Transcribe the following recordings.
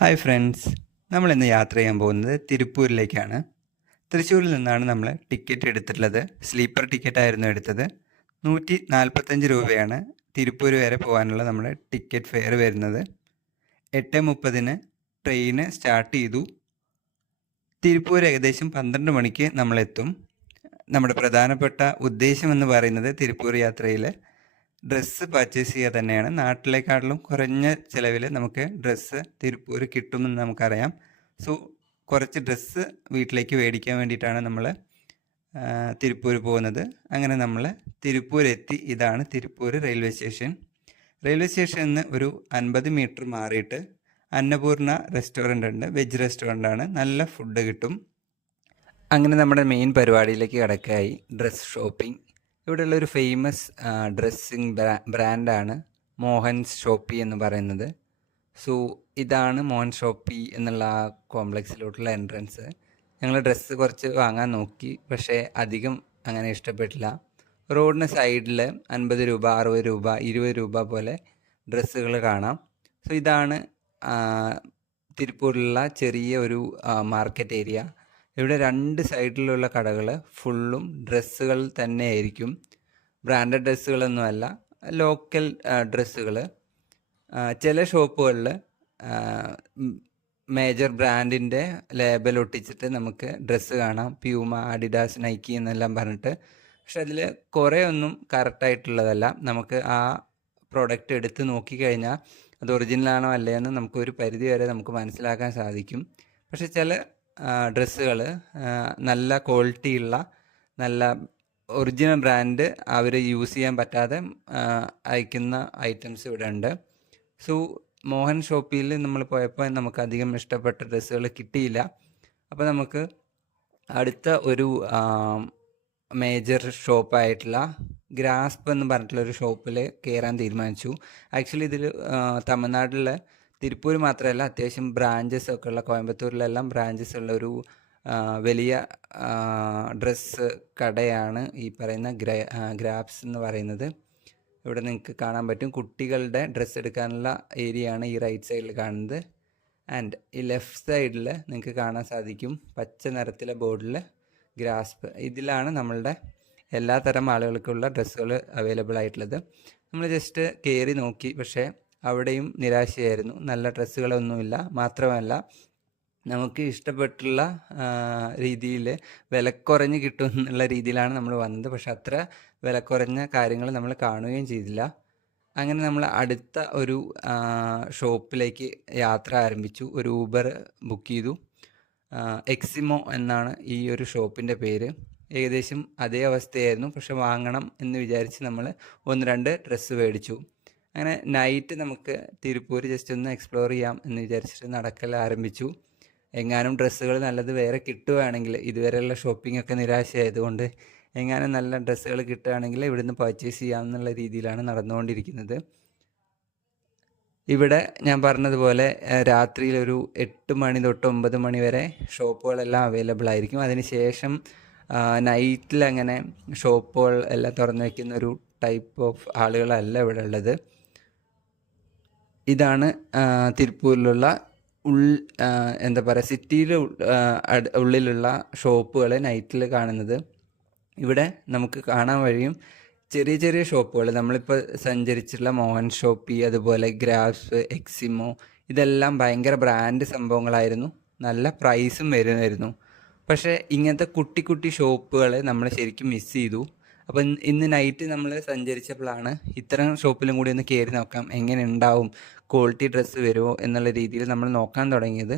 Hi friends, നമ്മളിന്ന് യാത്ര ചെയ്യാൻ പോകുന്നത് തിരുപ്പൂരിലേക്കാണ്. തൃശ്ശൂരിൽ നിന്നാണ് നമ്മൾ ടിക്കറ്റ് എടുത്തിട്ടുള്ളത്. സ്ലീപ്പർ ടിക്കറ്റായിരുന്നു എടുത്തത്. 145 രൂപയാണ് തിരുപ്പൂർ വരെ പോകാനുള്ള നമ്മുടെ ടിക്കറ്റ് ഫെയർ വരുന്നത്. 8:30 ട്രെയിന് സ്റ്റാർട്ട് ചെയ്തു. തിരുപ്പൂർ ഏകദേശം 12 മണിക്ക് നമ്മളെത്തും. നമ്മുടെ പ്രധാനപ്പെട്ട ഉദ്ദേശമെന്ന് പറയുന്നത് തിരുപ്പൂർ യാത്രയിൽ ഡ്രസ്സ് പർച്ചേസ് ചെയ്യുക തന്നെയാണ്. നാട്ടിലേക്കാട്ടിലും കുറഞ്ഞ ചിലവിൽ നമുക്ക് ഡ്രസ്സ് തിരുപ്പൂർ കിട്ടുമെന്ന് നമുക്കറിയാം. സോ കുറച്ച് ഡ്രസ്സ് വീട്ടിലേക്ക് മേടിക്കാൻ വേണ്ടിയിട്ടാണ് നമ്മൾ തിരുപ്പൂർ പോകുന്നത്. അങ്ങനെ നമ്മൾ തിരുപ്പൂർ എത്തി. ഇതാണ് തിരുപ്പൂർ റെയിൽവേ സ്റ്റേഷൻ. റെയിൽവേ സ്റ്റേഷനിൽ നിന്ന് ഒരു 50 മീറ്റർ മാറിയിട്ട് അന്നപൂർണ റെസ്റ്റോറൻ്റ് ഉണ്ട്. വെജ് റെസ്റ്റോറൻ്റാണ്. നല്ല ഫുഡ് കിട്ടും. അങ്ങനെ നമ്മുടെ മെയിൻ പരിപാടിയിലേക്ക് കിടക്കായി ഡ്രസ് ഷോപ്പിംഗ്. ഇവിടെയുള്ളൊരു ഫേമസ് ഡ്രസ്സിങ് ബ്രാൻഡാണ് മോഹൻസ് ഷോപ്പി എന്ന് പറയുന്നത്. സോ ഇതാണ് മോഹൻ ഷോപ്പി എന്നുള്ള ആ കോംപ്ലക്സിലോട്ടുള്ള എൻട്രൻസ്. ഞങ്ങൾ ഡ്രസ്സ് കുറച്ച് വാങ്ങാൻ നോക്കി, പക്ഷേ അധികം അങ്ങനെ ഇഷ്ടപ്പെട്ടില്ല. റോഡിന് സൈഡിൽ 50 രൂപ, 60 രൂപ, 20 രൂപ പോലെ ഡ്രസ്സുകൾ കാണാം. സോ ഇതാണ് തിരുപ്പൂരിലുള്ള ചെറിയ ഒരു മാർക്കറ്റ് ഏരിയ. ഇവിടെ 2 സൈഡിലുള്ള കടകൾ ഫുള്ളും ഡ്രസ്സുകൾ തന്നെയായിരിക്കും. ബ്രാൻഡഡ് ഡ്രസ്സുകളൊന്നുമല്ല, ലോക്കൽ ഡ്രസ്സുകൾ. ചില ഷോപ്പുകളിൽ മേജർ ബ്രാൻഡിൻ്റെ ലേബൽ ഒട്ടിച്ചിട്ട് നമുക്ക് ഡ്രസ്സ് കാണാം. പ്യൂമ, അഡിഡാസ്, നൈക്കി എന്നെല്ലാം പറഞ്ഞിട്ട്. പക്ഷെ അതിൽ കുറേ ഒന്നും കറക്റ്റായിട്ടുള്ളതല്ല. നമുക്ക് ആ പ്രോഡക്റ്റ് എടുത്ത് നോക്കിക്കഴിഞ്ഞാൽ അത് ഒറിജിനലാണോ അല്ലയെന്ന് നമുക്കൊരു പരിധി വരെ നമുക്ക് മനസ്സിലാക്കാൻ സാധിക്കും. പക്ഷെ ചില ഡ്രസ്സുകൾ നല്ല ക്വാളിറ്റിയുള്ള, നല്ല ഒറിജിനൽ ബ്രാൻഡ് അവർ യൂസ് ചെയ്യാൻ പറ്റാതെ അയക്കുന്ന ഐറ്റംസ് ഇവിടെ ഉണ്ട്. സോ മോഹൻ ഷോപ്പിയിൽ നമ്മൾ പോയപ്പോൾ നമുക്കധികം ഇഷ്ടപ്പെട്ട ഡ്രസ്സുകൾ കിട്ടിയില്ല. അപ്പോൾ നമുക്ക് അടുത്ത ഒരു മേജർ ഷോപ്പായിട്ടുള്ള ഗ്രാസ്പ് എന്ന് പറഞ്ഞിട്ടുള്ളൊരു ഷോപ്പിൽ കയറാൻ തീരുമാനിച്ചു. ആക്ച്വലി ഇതിൽ തമിഴ്നാട്ടിലെ തിരുപ്പൂർ മാത്രമല്ല, അത്യാവശ്യം ബ്രാഞ്ചസ് ഒക്കെ ഉള്ള, കോയമ്പത്തൂരിലെല്ലാം ബ്രാഞ്ചസ് ഉള്ള ഒരു വലിയ ഡ്രസ്സ് കടയാണ് ഈ പറയുന്ന ഗ്രാപ്സ് എന്ന് പറയുന്നത്. ഇവിടെ നിങ്ങൾക്ക് കാണാൻ പറ്റും, കുട്ടികളുടെ ഡ്രസ്സ് എടുക്കാനുള്ള ഏരിയയാണ് ഈ റൈറ്റ് സൈഡിൽ കാണുന്നത്. ആൻഡ് ഈ ലെഫ്റ്റ് സൈഡിൽ നിങ്ങൾക്ക് കാണാൻ സാധിക്കും പച്ച നിറത്തിലെ ബോർഡിൽ ഗ്രാസ്പ്. ഇതിലാണ് നമ്മളുടെ എല്ലാ തരം ആളുകൾക്കുള്ള ഡ്രസ്സുകൾ അവൈലബിൾ ആയിട്ടുള്ളത്. നമ്മൾ ജസ്റ്റ് കയറി നോക്കി, പക്ഷേ അവിടെയും നിരാശയായിരുന്നു. നല്ല ഡ്രസ്സുകളൊന്നുമില്ല. മാത്രമല്ല, നമുക്ക് ഇഷ്ടപ്പെട്ടുള്ള രീതിയിൽ വിലക്കുറഞ്ഞ് കിട്ടും എന്നുള്ള രീതിയിലാണ് നമ്മൾ വന്നത്. പക്ഷെ അത്ര വിലക്കുറഞ്ഞ കാര്യങ്ങൾ നമ്മൾ കാണുകയും ചെയ്തില്ല. അങ്ങനെ നമ്മൾ അടുത്ത ഒരു ഷോപ്പിലേക്ക് യാത്ര ആരംഭിച്ചു. ഒരു ഊബർ ബുക്ക് ചെയ്തു. എക്സിമോ എന്നാണ് ഈ ഒരു ഷോപ്പിൻ്റെ പേര്. ഏകദേശം അതേ അവസ്ഥയായിരുന്നു. പക്ഷെ വാങ്ങണം എന്ന് വിചാരിച്ച് നമ്മൾ 1-2 ഡ്രസ്സ് മേടിച്ചു. അങ്ങനെ നൈറ്റ് നമുക്ക് തിരുപ്പൂർ ജസ്റ്റ് ഒന്ന് എക്സ്പ്ലോർ ചെയ്യാം എന്ന് വിചാരിച്ചിട്ട് നടക്കൽ ആരംഭിച്ചു. എങ്ങാനും ഡ്രസ്സുകൾ നല്ലത് വേറെ കിട്ടുകയാണെങ്കിൽ, ഇതുവരെയുള്ള ഷോപ്പിംഗ് ഒക്കെ നിരാശയായതുകൊണ്ട് എങ്ങാനും നല്ല ഡ്രസ്സുകൾ കിട്ടുകയാണെങ്കിൽ ഇവിടുന്ന് പർച്ചേസ് ചെയ്യാമെന്നുള്ള രീതിയിലാണ് നടന്നുകൊണ്ടിരിക്കുന്നത്. ഇവിടെ ഞാൻ പറഞ്ഞതുപോലെ രാത്രിയിൽ ഒരു 8 മണി തൊട്ട് 9 മണി വരെ ഷോപ്പുകളെല്ലാം അവൈലബിൾ ആയിരിക്കും. അതിനുശേഷം നൈറ്റിൽ അങ്ങനെ ഷോപ്പുകൾ എല്ലാം തുറന്നു വയ്ക്കുന്ന ഒരു ടൈപ്പ് ഓഫ് ആളുകളല്ല ഇവിടെ ഉള്ളത്. ഇതാണ് തിരുപ്പൂരിലുള്ള എന്താ പറയുക, സിറ്റിയുടെ ഉള്ളിലുള്ള ഷോപ്പുകൾ നൈറ്റിൽ കാണുന്നത്. ഇവിടെ നമുക്ക് കാണാൻ വഴിയും ചെറിയ ചെറിയ ഷോപ്പുകൾ. നമ്മളിപ്പോൾ സഞ്ചരിച്ചിട്ടുള്ള മോഹൻ ഷോപ്പി, അതുപോലെ ഗ്രാപ്സ്, എക്സിമോ, ഇതെല്ലാം ഭയങ്കര ബ്രാൻഡ് സംഭവങ്ങളായിരുന്നു. നല്ല പ്രൈസും വരുമായിരുന്നു. പക്ഷേ ഇങ്ങനത്തെ കുട്ടി കുട്ടി ഷോപ്പുകൾ നമ്മൾ ശരിക്കും മിസ് ചെയ്തു. അപ്പം ഇന്ന് നൈറ്റ് നമ്മൾ സഞ്ചരിച്ചപ്പോഴാണ് ഇത്തരം ഷോപ്പിലും കൂടി ഒന്ന് കയറി നോക്കാം, എങ്ങനെ ഉണ്ടാവും, ക്വാളിറ്റി ഡ്രസ്സ് വരുമോ എന്നുള്ള രീതിയിൽ നമ്മൾ നോക്കാൻ തുടങ്ങിയത്.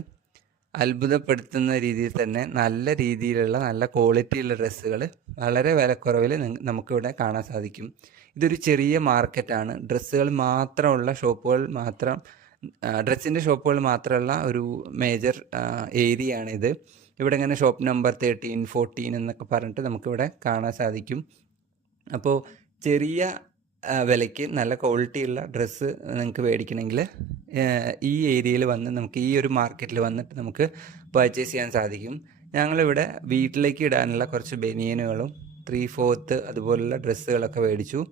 അത്ഭുതപ്പെടുത്തുന്ന രീതിയിൽ തന്നെ നല്ല രീതിയിലുള്ള, നല്ല ക്വാളിറ്റിയുള്ള ഡ്രസ്സുകൾ വളരെ വിലക്കുറവിൽ നമുക്കിവിടെ കാണാൻ സാധിക്കും. ഇതൊരു ചെറിയ മാർക്കറ്റാണ്. ഡ്രസ്സുകൾ മാത്രമുള്ള ഷോപ്പുകൾ മാത്രം, ഡ്രസ്സിൻ്റെ ഷോപ്പുകൾ മാത്രമുള്ള ഒരു മേജർ ഏരിയയാണിത്. ഇവിടെ ഇങ്ങനെ ഷോപ്പ് നമ്പർ 13, 14 എന്നൊക്കെ പറഞ്ഞിട്ട് നമുക്കിവിടെ കാണാൻ സാധിക്കും. അപ്പോൾ ചെറിയ വിലയ്ക്ക് നല്ല ക്വാളിറ്റിയുള്ള ഡ്രസ്സ് നിങ്ങൾക്ക് മേടിക്കണമെങ്കിൽ ഈ ഏരിയയിൽ വന്ന് നമുക്ക് ഈ ഒരു മാർക്കറ്റിൽ വന്നിട്ട് നമുക്ക് പർച്ചേസ് ചെയ്യാൻ സാധിക്കും. ഞങ്ങളിവിടെ വീട്ടിലേക്ക് ഇടാനുള്ള കുറച്ച് ബനിയനുകളും 3/4 അതുപോലുള്ള ഡ്രസ്സുകളൊക്കെ മേടിച്ചു.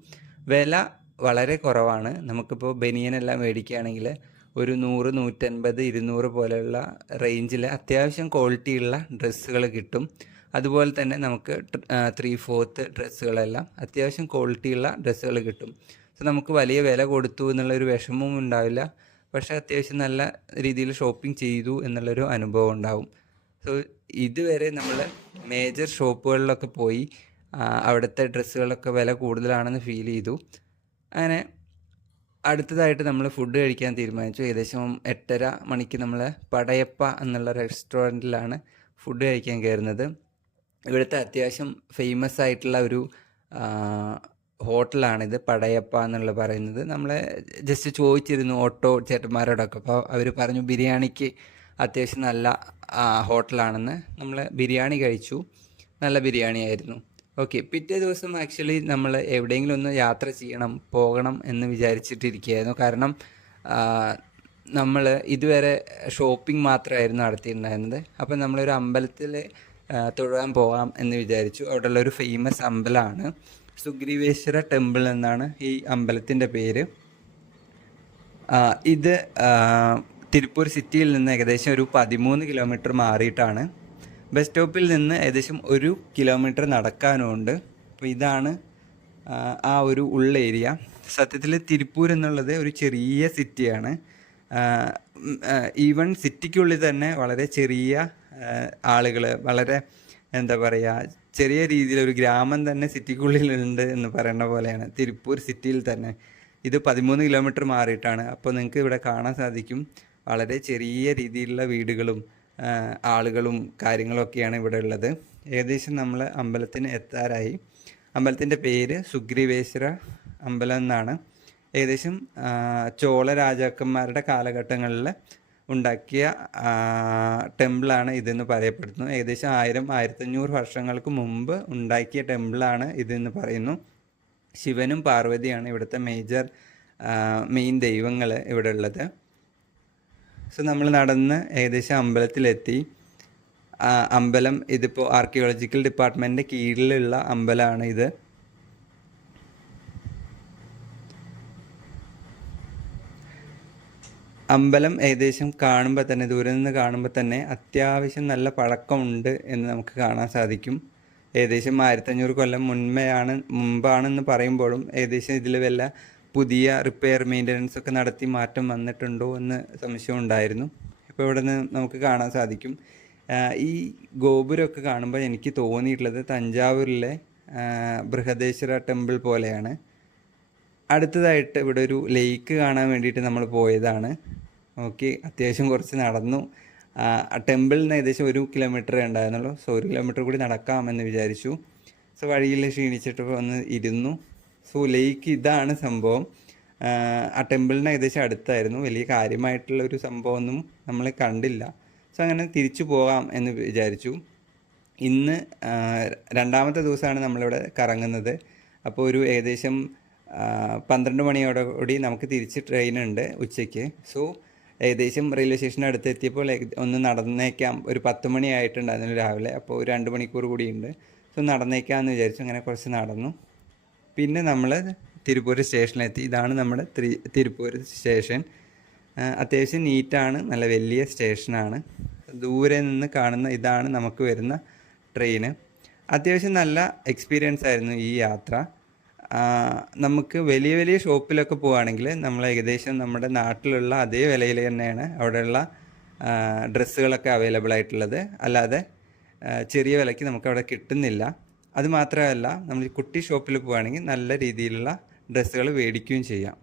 വില വളരെ കുറവാണ്. നമുക്കിപ്പോൾ ബനിയനെല്ലാം മേടിക്കുകയാണെങ്കിൽ ഒരു 100, 150, 200 പോലെയുള്ള റേഞ്ചിൽ അത്യാവശ്യം ക്വാളിറ്റിയുള്ള ഡ്രസ്സുകൾ കിട്ടും. അതുപോലെ തന്നെ നമുക്ക് 3/4 ഡ്രസ്സുകളെല്ലാം അത്യാവശ്യം ക്വാളിറ്റിയുള്ള ഡ്രസ്സുകൾ കിട്ടും. സോ നമുക്ക് വലിയ വില കൊടുത്തു എന്നുള്ളൊരു വിഷമവും ഉണ്ടാവില്ല. പക്ഷേ അത്യാവശ്യം നല്ല രീതിയിൽ ഷോപ്പിംഗ് ചെയ്തു എന്നുള്ളൊരു അനുഭവം ഉണ്ടാവും. സോ ഇതുവരെ നമ്മൾ മേജർ ഷോപ്പുകളിലൊക്കെ പോയി അവിടുത്തെ ഡ്രസ്സുകളൊക്കെ വില കൂടുതലാണെന്ന് ഫീൽ ചെയ്തു. അങ്ങനെ അടുത്തതായിട്ട് നമ്മൾ ഫുഡ് കഴിക്കാൻ തീരുമാനിച്ചു. ഏകദേശം 8:30 മണിക്ക് നമ്മൾ പടയപ്പ എന്നുള്ള റെസ്റ്റോറൻറ്റിലാണ് ഫുഡ് കഴിക്കാൻ കയറുന്നത്. ഇവിടുത്തെ അത്യാവശ്യം ഫേമസ് ആയിട്ടുള്ള ഒരു ഹോട്ടലാണിത്, പടയപ്പ എന്നുള്ള പറയുന്നത്. നമ്മളെ ജസ്റ്റ് ചോദിച്ചിരുന്നു ഓട്ടോ ചേട്ടന്മാരോടൊക്കെ. അപ്പോൾ അവർ പറഞ്ഞു ബിരിയാണിക്ക് അത്യാവശ്യം നല്ല ഹോട്ടലാണെന്ന്. നമ്മൾ ബിരിയാണി കഴിച്ചു, നല്ല ബിരിയാണി ആയിരുന്നു. ഓക്കെ, പിറ്റേ ദിവസം ആക്ച്വലി നമ്മൾ എവിടെയെങ്കിലും ഒന്ന് യാത്ര പോകണം എന്ന് വിചാരിച്ചിട്ടിരിക്കുകയായിരുന്നു. കാരണം നമ്മൾ ഇതുവരെ ഷോപ്പിംഗ് മാത്രമായിരുന്നു നടത്തിയിട്ടുണ്ടായിരുന്നത്. അപ്പം നമ്മളൊരു അമ്പലത്തിൽ തൊഴാൻ പോകാം എന്ന് വിചാരിച്ചു. അവിടെയുള്ള ഒരു ഫേമസ് അമ്പലമാണ് സുഗ്രീവേശ്വര ടെമ്പിൾ എന്നാണ് ഈ അമ്പലത്തിൻ്റെ പേര്. ഇത് തിരുപ്പൂർ സിറ്റിയിൽ നിന്ന് ഏകദേശം ഒരു 13 കിലോമീറ്റർ മാറിയിട്ടാണ്. ബസ് സ്റ്റോപ്പിൽ നിന്ന് ഏകദേശം 1 കിലോമീറ്റർ നടക്കാനുമുണ്ട്. അപ്പോൾ ഇതാണ് ആ ഒരു ഏരിയ. സത്യത്തിൽ തിരുപ്പൂർ എന്നുള്ളത് ഒരു ചെറിയ സിറ്റിയാണ്. ഈവൻ സിറ്റിക്കുള്ളിൽ തന്നെ വളരെ ചെറിയ ആളുകൾ, വളരെ എന്താ പറയുക, ചെറിയ രീതിയിലൊരു ഗ്രാമം തന്നെ സിറ്റിക്കുള്ളിലുണ്ട് എന്ന് പറയുന്ന പോലെയാണ് തിരുപ്പൂർ സിറ്റിയിൽ തന്നെ. ഇത് 13 കിലോമീറ്റർ മാറിയിട്ടാണ്. അപ്പോൾ നിങ്ങൾക്ക് ഇവിടെ കാണാൻ സാധിക്കും വളരെ ചെറിയ രീതിയിലുള്ള വീടുകളും ആളുകളും കാര്യങ്ങളൊക്കെയാണ് ഇവിടെ ഉള്ളത്. ഏകദേശം നമ്മൾ അമ്പലത്തിന് എത്താറായി. അമ്പലത്തിൻ്റെ പേര് സുഗ്രീവേശ്വര അമ്പലം എന്നാണ്. ഏകദേശം ചോള രാജാക്കന്മാരുടെ കാലഘട്ടങ്ങളിൽ ഉണ്ടാക്കിയ ടെമ്പിളാണ് ഇതെന്ന് പറയപ്പെടുന്നു. ഏകദേശം 1000-1500 വർഷങ്ങൾക്ക് മുമ്പ് ഉണ്ടാക്കിയ ടെമ്പിളാണ് ഇതെന്ന് പറയുന്നു. ശിവനും പാർവതിയാണ് ഇവിടുത്തെ മെയിൻ ദൈവങ്ങൾ ഇവിടെ ഉള്ളത്. സോ നമ്മൾ നടന്ന് ഏകദേശം അമ്പലത്തിലെത്തി. അമ്പലം ഇതിപ്പോൾ ആർക്കിയോളജിക്കൽ ഡിപ്പാർട്ട്മെൻറ്റിൻ്റെ കീഴിലുള്ള അമ്പലമാണ് ഇത്. അമ്പലം ഏകദേശം കാണുമ്പോൾ തന്നെ, ദൂരെ നിന്ന് കാണുമ്പോൾ തന്നെ അത്യാവശ്യം നല്ല പഴക്കമുണ്ട് എന്ന് നമുക്ക് കാണാൻ സാധിക്കും. ഏകദേശം 1500 കൊല്ലം മുമ്പാണെന്ന് പറയുമ്പോഴും ഏകദേശം ഇതിൽ വല്ല പുതിയ റിപ്പയർ മെയിൻ്റനൻസ് ഒക്കെ നടത്തി മാറ്റം വന്നിട്ടുണ്ടോ എന്ന് സംശയം ഉണ്ടായിരുന്നു. ഇപ്പോൾ ഇവിടെ നിന്ന് നമുക്ക് കാണാൻ സാധിക്കും. ഈ ഗോപുരമൊക്കെ കാണുമ്പോൾ എനിക്ക് തോന്നിയിട്ടുള്ളത് തഞ്ചാവൂരിലെ ബൃഹദേശ്വര ടെമ്പിൾ പോലെയാണ്. അടുത്തതായിട്ട് ഇവിടെ ഒരു ലേക്ക് കാണാൻ വേണ്ടിയിട്ട് നമ്മൾ പോയതാണ്. ഓക്കെ, അത്യാവശ്യം കുറച്ച് നടന്നു. ടെമ്പിളിൽ നിന്ന് ഏകദേശം 1 കിലോമീറ്റർ ഉണ്ടായിരുന്നുള്ളൂ. സോ 1 കിലോമീറ്റർ കൂടി നടക്കാമെന്ന് വിചാരിച്ചു. സോ വഴിയിൽ ക്ഷീണിച്ചിട്ട് വന്ന് ഇരുന്നു. സോ ലേക്ക് ഇതാണ് സംഭവം. ആ ടെമ്പിളിന് ഏകദേശം അടുത്തായിരുന്നു. വലിയ കാര്യമായിട്ടുള്ളൊരു സംഭവമൊന്നും നമ്മൾ കണ്ടില്ല. സോ അങ്ങനെ തിരിച്ചു പോകാം എന്ന് വിചാരിച്ചു. ഇന്ന് 2ാമത്തെ ദിവസമാണ് നമ്മളിവിടെ കറങ്ങുന്നത്. അപ്പോൾ ഒരു ഏകദേശം 12 മണിയോടുകൂടി നമുക്ക് തിരിച്ച് ട്രെയിനുണ്ട് ഉച്ചയ്ക്ക്. സോ ഏകദേശം റെയിൽവേ സ്റ്റേഷൻ്റെ അടുത്ത് എത്തിയപ്പോൾ ഒന്ന് നടന്നേക്കാം. ഒരു 10 മണി ആയിട്ടുണ്ടായിരുന്നു രാവിലെ. അപ്പോൾ ഒരു 2 മണിക്കൂർ കൂടിയുണ്ട്. സോ നടന്നേക്കാമെന്ന് വിചാരിച്ചു. അങ്ങനെ കുറച്ച് നടന്നു. പിന്നെ നമ്മൾ തിരുപ്പൂർ സ്റ്റേഷനിലെത്തി. ഇതാണ് നമ്മുടെ തിരുപ്പൂർ സ്റ്റേഷൻ. അത്യാവശ്യം നീറ്റാണ്, നല്ല വലിയ സ്റ്റേഷനാണ്. ദൂരെ നിന്ന് കാണുന്ന ഇതാണ് നമുക്ക് വരുന്ന ട്രെയിന്. അത്യാവശ്യം നല്ല എക്സ്പീരിയൻസ് ആയിരുന്നു ഈ യാത്ര. നമുക്ക് വലിയ വലിയ ഷോപ്പിലൊക്കെ പോവുകയാണെങ്കിൽ നമ്മൾ ഏകദേശം നമ്മുടെ നാട്ടിലുള്ള അതേ വിലയിൽ തന്നെയാണ് അവിടെയുള്ള ഡ്രസ്സുകളൊക്കെ അവൈലബിൾ ആയിട്ടുള്ളത്. അല്ലാതെ ചെറിയ വിലയ്ക്ക് നമുക്കവിടെ കിട്ടുന്നില്ല. അതുമാത്രമല്ല, നമ്മൾ കുട്ടി ഷോപ്പിൽ പോവുകയാണെങ്കിൽ നല്ല രീതിയിലുള്ള ഡ്രസ്സുകൾ മേടിക്കുകയും ചെയ്യാം.